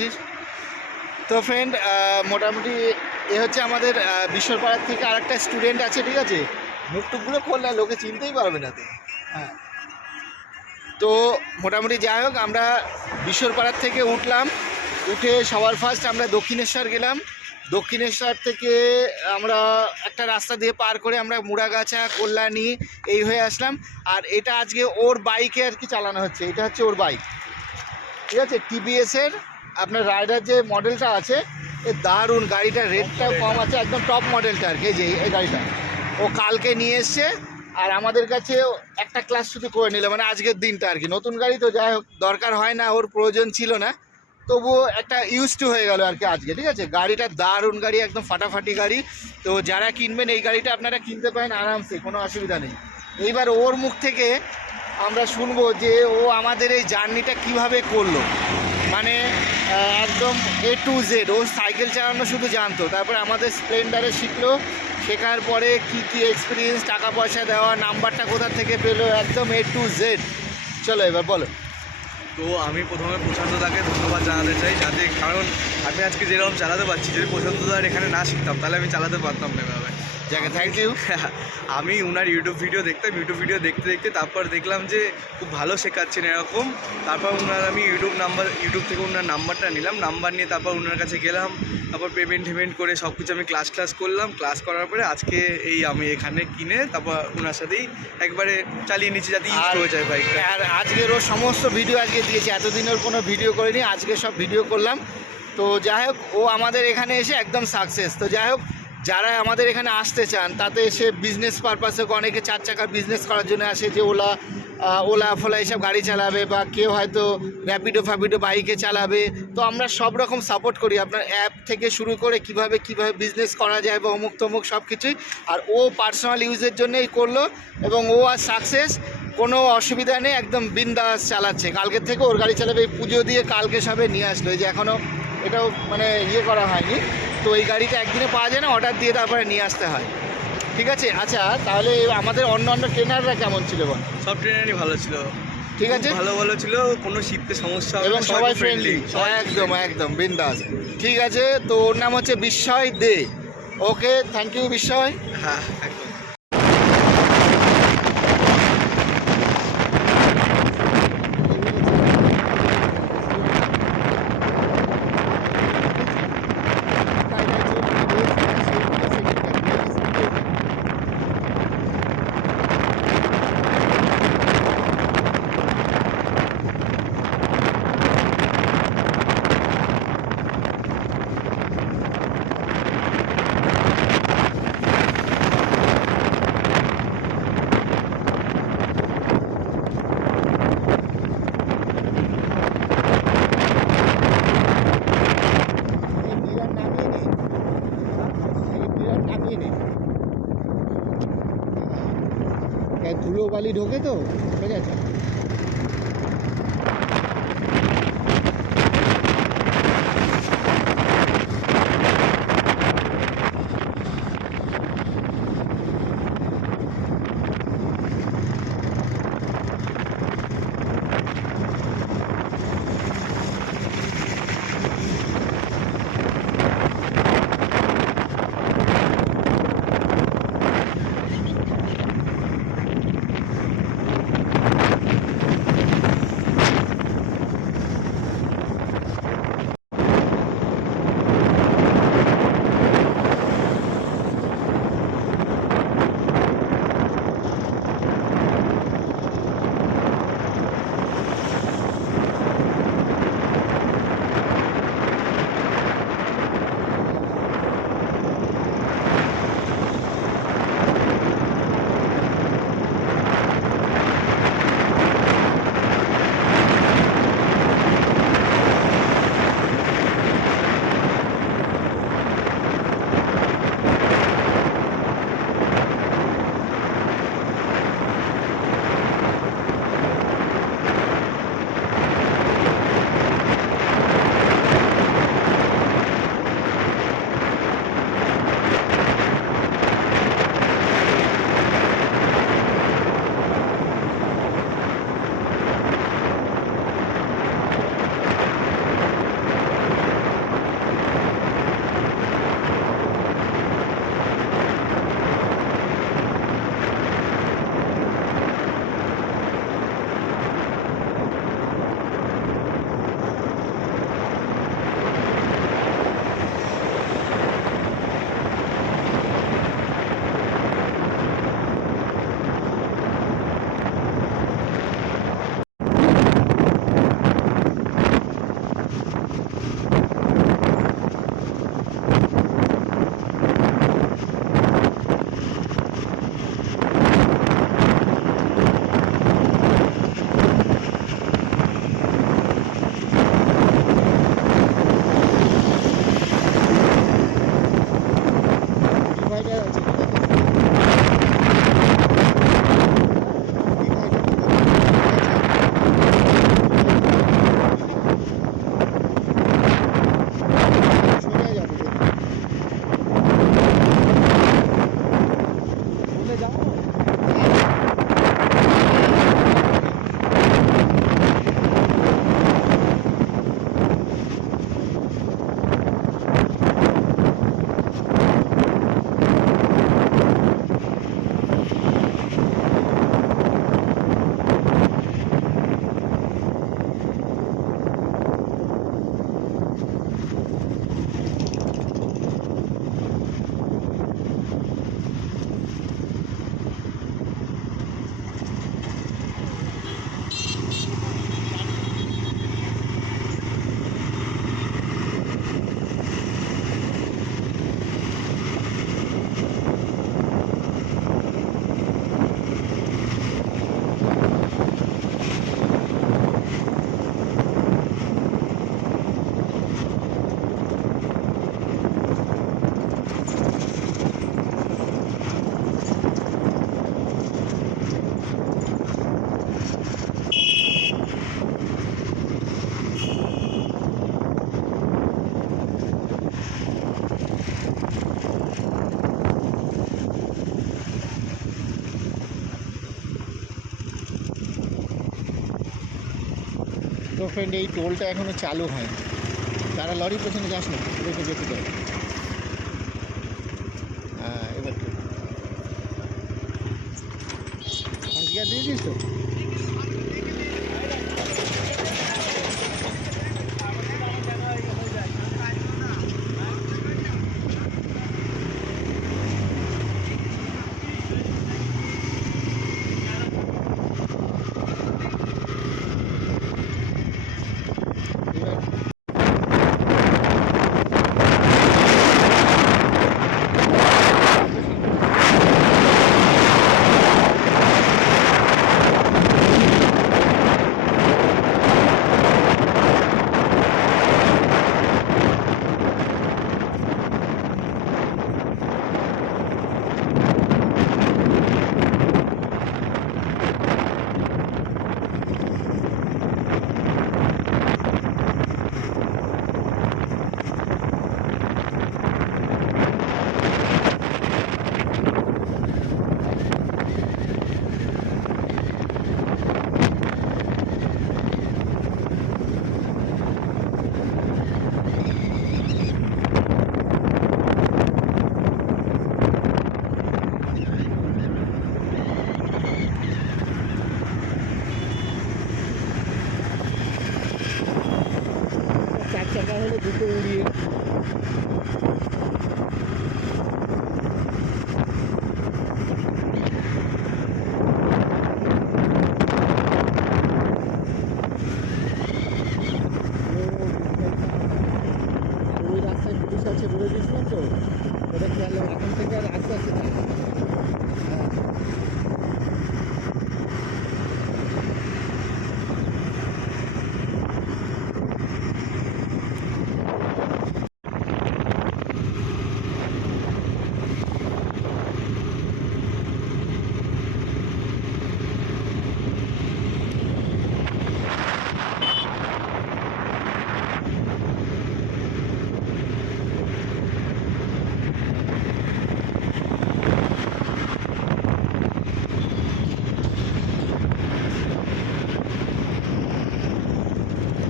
করছিস। তো ফ্রেন্ড, মোটামুটি এ হচ্ছে আমাদের বিশ্বরপাড়ার থেকে আরেকটা স্টুডেন্ট আছে, ঠিক আছে? মুখটুকগুলো করলে লোকে চিনতেই পারবে না তো। হ্যাঁ, তো মোটামুটি যাই হোক, আমরা বিশ্বরপাড়ার থেকে উঠলাম, উঠে সবার ফার্স্ট আমরা দক্ষিণেশ্বর গেলাম। দক্ষিণেশ্বর থেকে আমরা একটা রাস্তা দিয়ে পার করে আমরা মুড়াগাছা, কল্যাণী এই হয়ে আসলাম। আর এটা আজকে ওর বাইকে আর কি চালানো হচ্ছে, এটা হচ্ছে ওর বাইক, ঠিক আছে? টিভিএসের আপনার রাইডার যে মডেলটা আছে, এ দারুণ গাড়িটার রেটটাও কম আছে, একদম টপ মডেলটা আর কি। যে এই গাড়িটা ও কালকে নিয়ে এসছে, আর আমাদের কাছে একটা ক্লাস শুধু করে নিল, মানে আজকের দিনটা আর কি। নতুন গাড়ি তো যাই হোক, দরকার হয় না, ওর প্রয়োজন ছিল না, তবুও একটা ইউজ টু হয়ে গেল আর কি আজকে, ঠিক আছে? গাড়িটা দারুণ গাড়ি, একদম ফাটাফাটি গাড়ি। তো যারা কিনবেন এই গাড়িটা আপনারা কিনতে পারেন আরামসে, কোনো অসুবিধা নেই। এইবার ওর মুখ থেকে আমরা শুনবো যে ও আমাদের এই জার্নিটা কিভাবে করলো, মানে একদম A to Z। ও সাইকেল চালানো শুধু জানতো, তারপরে আমাদের স্প্লেন্ডারে শিখলো, শেখার পরে কি এক্সপিরিয়েন্স, টাকা পয়সা দেওয়া, নাম্বারটা কোথা থেকে পেলো, একদম A to Z। চলো এবার বলো। তো আমি প্রথমে প্রশান্তদাকে ধন্যবাদ জানাতে চাই, যাতে কারণ আমি আজকে যেরকম চালাতে পারছি, যদি প্রশান্তদার এখানে না শিখতাম তাহলে আমি চালাতে পারতাম না এভাবে। যাকে থ্যাংক ইউ। আমি ওনার ইউটিউব ভিডিও দেখতাম, ইউটিউব ভিডিও দেখতে দেখতে তারপর দেখলাম যে খুব ভালো শেখাচ্ছেন এরকম। তারপর আমি ইউটিউব থেকে ওনার নাম্বারটা নিলাম, নাম্বার নিয়ে তারপর ওনার কাছে গেলাম, তারপর পেমেন্ট করে সব কিছু আমি ক্লাস করলাম। ক্লাস করার পরে আজকে আমি এখানে কিনে তারপর ওনার সাথেই একবারে চালিয়ে নিচ্ছি, যাতে ইউজ হয়ে যায় বাইকটা। আর আজকের ও সমস্ত ভিডিও আজকে দিয়েছে, এতদিন ওর কোনো ভিডিও করিনি, আজকে সব ভিডিও করলাম। তো যাই হোক, ও আমাদের এখানে এসে একদম সাকসেস। তো যাই হোক, যারা আমাদের এখানে আসতে চান, তাতে এসে বিজনেস পারপাসে, অনেকে 4 চাকা বিজনেস করার জন্য আসে, যে ওলা ফোলা এইসব গাড়ি চালাবে, বা কেউ হয়তো র্যাপিডো ফ্যাপিডো বাইকে চালাবে। তো আমরা সব রকম সাপোর্ট করি, আপনার অ্যাপ থেকে শুরু করে কিভাবে বিজনেস করা যায় বা অমুক তমুক সব কিছুই। আর ও পার্সোনাল ইউজের জন্যই করলো, এবং ও আর সাকসেস, কোনো অসুবিধা নেই, একদম বিন্দাস চালাচ্ছে। কালকের থেকে ওর গাড়ি চালাবে, এই পুজো দিয়ে কালকে সবে নিয়ে আসলো, এই যে এখনও এটাও মানে করা হয়নি। তো এই গাড়িটা একদিনে পাওয়া যায় না, অর্ডার দিয়ে তারপরে নিয়ে আসতে হয়, ঠিক আছে? আচ্ছা, তাহলে আমাদের অন্য ট্রেনাররা কেমন ছিল বল? সব ট্রেনারই ভালো ছিল, ঠিক আছে, ভালো ছিল, কোনো শিখতে সমস্যা হবে এবং না, সবাই ফ্রেন্ডলি, একদম বিন্দাস। ঠিক আছে, তো ওর নাম হচ্ছে বিস্ময় দে। ওকে, থ্যাংক ইউ বিস্ময়। হ্যাঁ একদম। ধুলো বালি ঢোকে তো, ঠিক আছে। ফ্রেন্ড এই টোলটা এখনও চালু হয়নি। যারা লরির পেছনে যাস না, দেখে যেতে দেয়। হ্যাঁ, এবার টিকিট দিয়েছিস তো? চার চাকা হলে দুটো উড়িয়ে ওই রাস্তায় পুলিশ আছে বলে দিয়েছিলাম তো, ওটা খেয়াল এখন থেকে আর আস্তে আস্তে